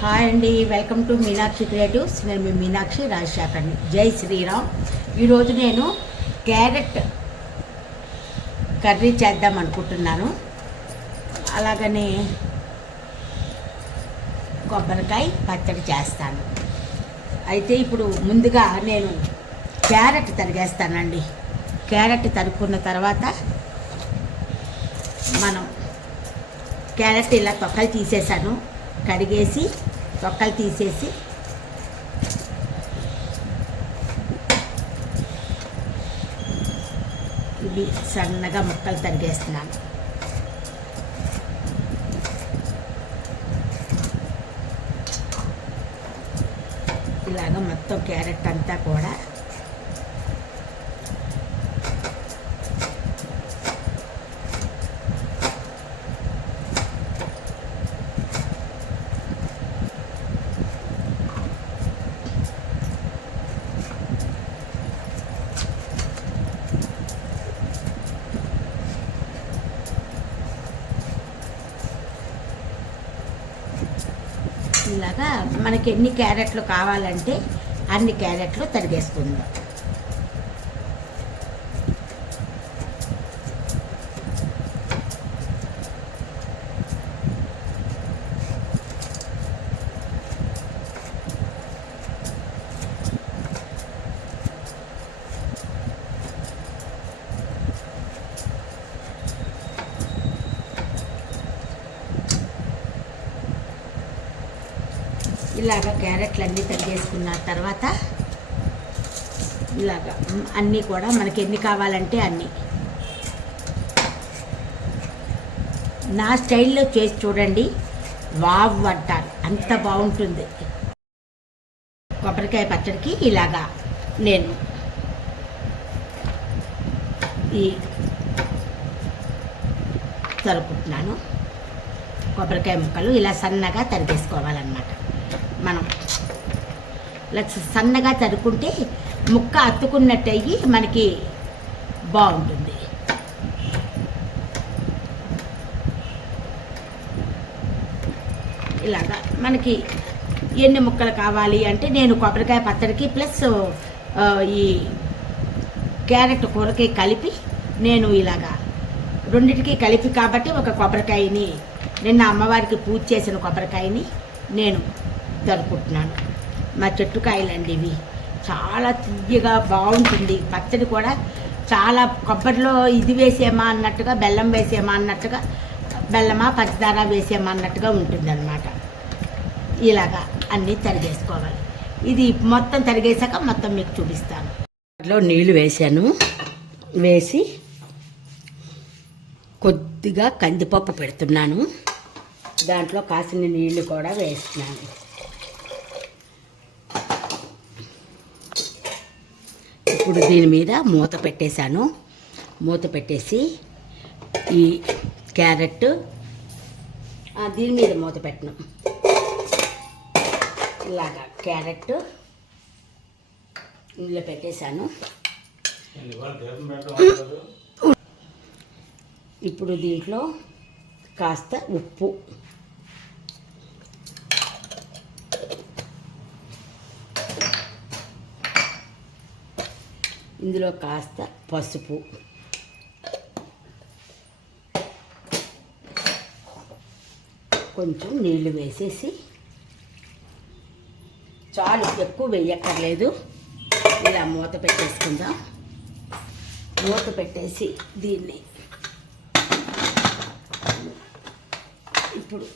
Hi అండి, welcome to Meenakshi creatives. నేను మీ మీనాక్షి రాజశేఖర్ని. జై శ్రీరామ్. ఈరోజు నేను క్యారెట్ కర్రీ చేద్దాం అనుకుంటున్నాను. అలాగనే కొబ్బరికాయ పచ్చడి చేస్తాను. అయితే ఇప్పుడు ముందుగా నేను క్యారెట్ తరిగేస్తానండి. క్యారెట్ తరుక్కున్న తర్వాత మనం క్యారెట్ ఇలా తొక్కలు తీసేసాను, కడిగేసి తొక్కలు తీసేసి ఇవి సన్నగా ముక్కలు తరిగేస్తున్నాను. ఇలాగ మొత్తం క్యారెట్ అంతా కూడా ఇలాగా మనకి ఎన్ని క్యారెట్లు కావాలంటే అన్ని క్యారెట్లు తరిగేసుకుందాం. ఇలాగ క్యారెట్లు అన్నీ తరిగేసుకున్న తర్వాత ఇలాగ అన్నీ కూడా మనకి ఎన్ని కావాలంటే అన్నీ నా స్టైల్లో చేసి చూడండి. వావ్ అంటారు, అంత బాగుంటుంది. కొబ్బరికాయ పచ్చడికి ఇలాగా నేను ఈ తరుపుతున్నాను. కొబ్బరికాయ ముక్కలు ఇలా సన్నగా తరిగేసుకోవాలన్నమాట. మనం ఇలా సన్నగా తరుక్కుంటే ముక్క అత్తుకున్నట్టు అయ్యి మనకి బాగుంటుంది. ఇలాగా మనకి ఎన్ని ముక్కలు కావాలి అంటే నేను కొబ్బరికాయ పచ్చడికి ప్లస్ ఈ క్యారెట్ కూరకి కలిపి నేను ఇలాగా రెండిటికి కలిపి కాబట్టి ఒక కొబ్బరికాయని నిన్న అమ్మవారికి పూజ చేసిన కొబ్బరికాయని నేను తరుపుకుంటున్నాను. మా చెట్టు కాయలండి ఇవి. చాలా తియ్యగా బాగుంటుంది పచ్చడి కూడా. చాలా కొబ్బరిలో ఇది వేసేమా అన్నట్టుగా, బెల్లం వేసేమా అన్నట్టుగా, బెల్లమా పంచదార వేసేమా అన్నట్టుగా ఉంటుంది అన్నమాట. ఇలాగా అన్నీ తరిగేసుకోవాలి. ఇది మొత్తం తరిగేసాక మొత్తం మీకు చూపిస్తాను. లో నీళ్ళు వేసాను. వేసి కొద్దిగా కందిపప్పు పెడుతున్నాను. దాంట్లో కాసిన నీళ్ళు కూడా వేస్తున్నాను. ఇప్పుడు దీని మీద మూత పెట్టేశాను. మూత పెట్టేసి ఈ క్యారెట్ దీని మీద మూత పెట్టను. ఇలాగా క్యారెట్ ఇందులో పెట్టేశాను. ఇప్పుడు దీంట్లో కాస్త ఉప్పు, ఇందులో కాస్త పసుపు, కొంచెం నీళ్లు వేసేసి, చాలు ఎక్కువ వేయక్కర్లేదు. ఇలా మూత పెట్టేసుకుందాం. మూత పెట్టేసి దీన్ని ఇప్పుడు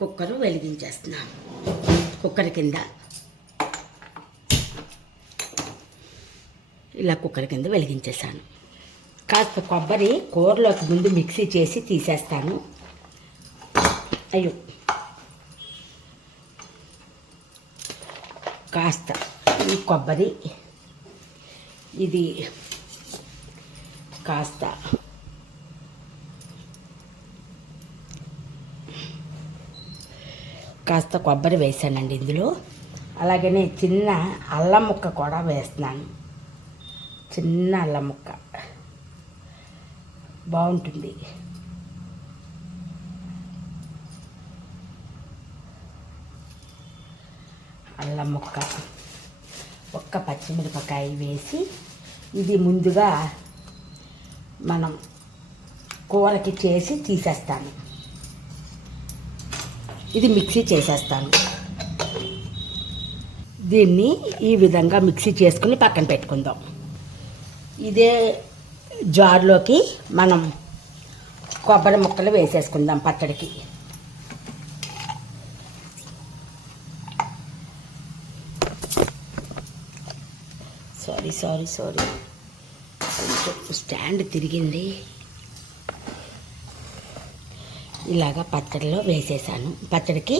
కుక్కర్ వెలిగించేస్తున్నాను. కుక్కర్ కింద ఇలా కుక్కర్ కింద వెలిగించేసాను. కాస్త కొబ్బరి కూరలోకి ముందు మిక్సీ చేసి తీసేస్తాను. అయ్యో, కాస్త ఈ కొబ్బరి ఇది కాస్త కొబ్బరి వేసానండి ఇందులో. అలాగనే చిన్న అల్లం ముక్క కూడా వేస్తున్నాను. చిన్న అల్లం ముక్క బాగుంటుంది. అల్లం ముక్క, ఒక్క పచ్చిమిరపకాయ వేసి ఇది ముందుగా మనం కూరకి చేసి తీసేస్తాను. ఇది మిక్సీ చేసేస్తాను. దీన్ని ఈ విధంగా మిక్సీ చేసుకుని పక్కన పెట్టుకుందాం. ఇదే జార్లోకి మనం కొబ్బరి ముక్కలు వేసేసుకుందాం పచ్చడికి. సారీ కొంచెం స్టాండ్ తిరిగింది. ఇలాగా పచ్చడిలో వేసేసాను. పచ్చడికి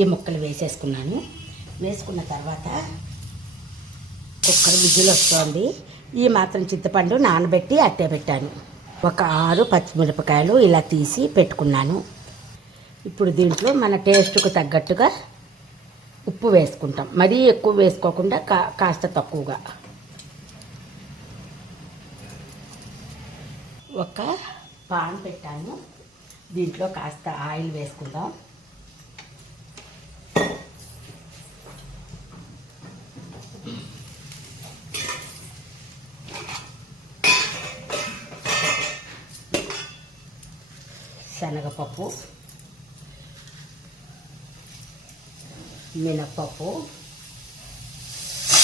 ఈ ముక్కలు వేసేసుకున్నాను. వేసుకున్న తర్వాత కుక్కర్ విజిల్ వస్తుంది. ఈ మాత్రం చింతపండు నానబెట్టి అట్టే పెట్టాను. ఒక 6 పచ్చిమిరపకాయలు ఇలా తీసి పెట్టుకున్నాను. ఇప్పుడు దీంట్లో మన టేస్ట్కు తగ్గట్టుగా ఉప్పు వేసుకుంటాం. మరీ ఎక్కువ వేసుకోకుండా కాస్త తక్కువగా. ఒక పాన్ పెట్టాను. దీంట్లో కాస్త ఆయిల్ వేసుకుందాం. శనగపప్పు, మినప్పప్పు,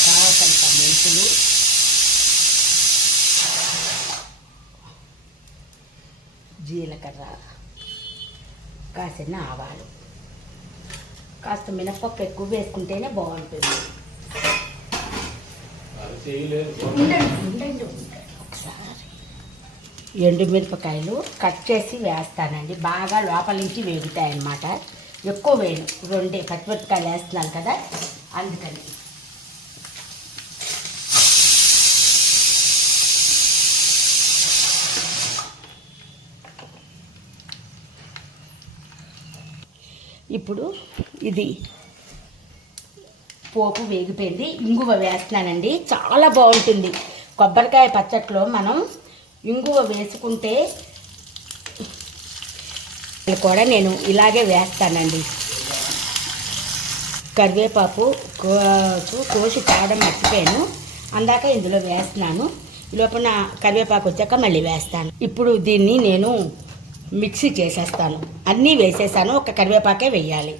కాసంత మెంతులు, జీలకర్ర, కాసిన ఆవాలు. కాస్త మినప్పప్పు ఎక్కువ వేసుకుంటేనే బాగుంటుంది. ఒకసారి ఎండుమిరపకాయలు కట్ చేసి వేస్తానండి. బాగా లోపల నుంచి వేగుతాయి అన్నమాట. ఎక్కువ వేయను, 2 పచ్చిమిరపకాయలు వేస్తున్నాను కదా అందుకని. ఇప్పుడు ఇది పోపు వేగిపోయింది. ఇంగువ వేస్తున్నానండి. చాలా బాగుంటుంది కొబ్బరికాయ పచ్చట్లో. మనం ఇంగువ వేసుకుంటే కూడా నేను ఇలాగే వేస్తానండి. కరివేపాకు కోసి తేవడం మర్చిపోయాను, అందాక ఇందులో వేస్తున్నాను. ఈ లోపల కరివేపాకు వచ్చాక మళ్ళీ వేస్తాను. ఇప్పుడు దీన్ని నేను మిక్సీ చేసేస్తాను. అన్నీ వేసేసాను, ఒక కరివేపాకే వేయాలి.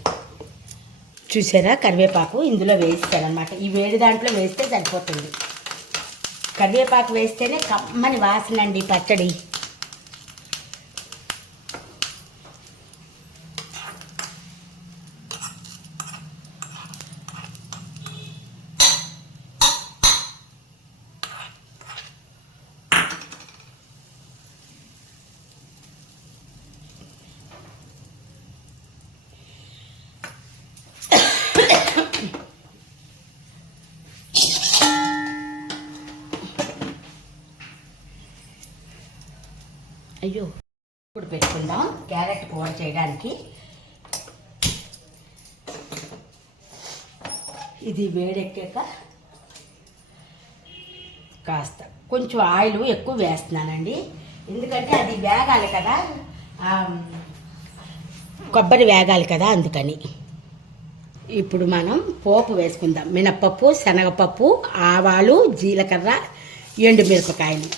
చూసారా, కరివేపాకు ఇందులో వేస్తాను అనమాట. ఈ వేడి దాంట్లో వేస్తే సరిపోతుంది. కరివేపాకు వేస్తేనే కమ్మని వాసన అండి పచ్చడి. అయ్యో, ఇప్పుడు పెట్టుకుందాం క్యారెట్ కూర చేయడానికి. ఇది వేడెక్కాక కాస్త కొంచెం ఆయిల్ ఎక్కువ వేస్తున్నానండి. ఎందుకంటే అది వేగాలి కదా, కొబ్బరి వేగాలి కదా అందుకని. ఇప్పుడు మనం పోపు వేసుకుందాం. మినప్పప్పు, శనగపప్పు, ఆవాలు, జీలకర్ర, ఎండుమిరపకాయలు.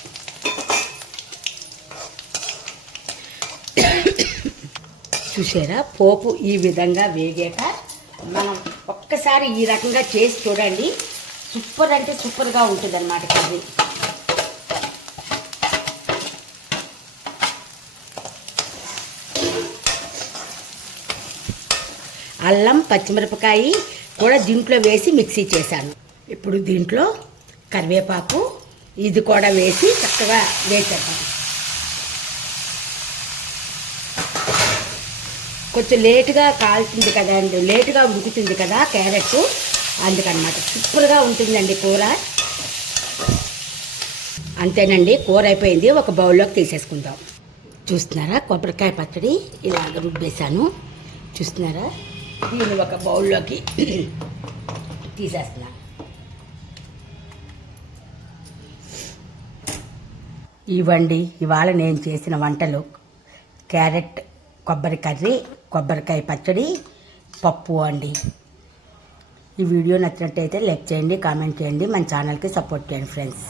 చూసారా, పోపు ఈ విధంగా వేగాక మనం ఒక్కసారి ఈ రకంగా చేసి చూడండి. సూపర్ అంటే సూపర్గా ఉంటుంది అన్నమాట కర్రీ. అల్లం, పచ్చిమిరపకాయ కూడా దీంట్లో వేసి మిక్సీ చేశాను. ఇప్పుడు దీంట్లో కరివేపాకు ఇది కూడా వేసి చక్కగా వేసేద్దాం. కొంచెం లేటుగా కాలుతుంది కదండి, లేటుగా ఉడుకుతుంది కదా క్యారెట్, అందుకనమాట. సూపర్గా ఉంటుందండి కూర. అంతేనండి, కూర అయిపోయింది. ఒక బౌల్లోకి తీసేసుకుందాం. చూస్తున్నారా, కొబ్బరికాయ పచ్చడి ఇలాగ రుబ్బేశాను. చూస్తున్నారా, దీన్ని ఒక బౌల్లోకి తీసేస్తున్నాను. ఇవ్వండి ఇవాళ నేను చేసిన వంటలు. క్యారెట్ కొబ్బరి కర్రీ, కొబ్బరికాయ పచ్చడి, పప్పు అండి. ఈ వీడియో నచ్చినట్టయితే లైక్ చేయండి, కామెంట్ చేయండి, మన ఛానల్కి సపోర్ట్ చేయండి ఫ్రెండ్స్.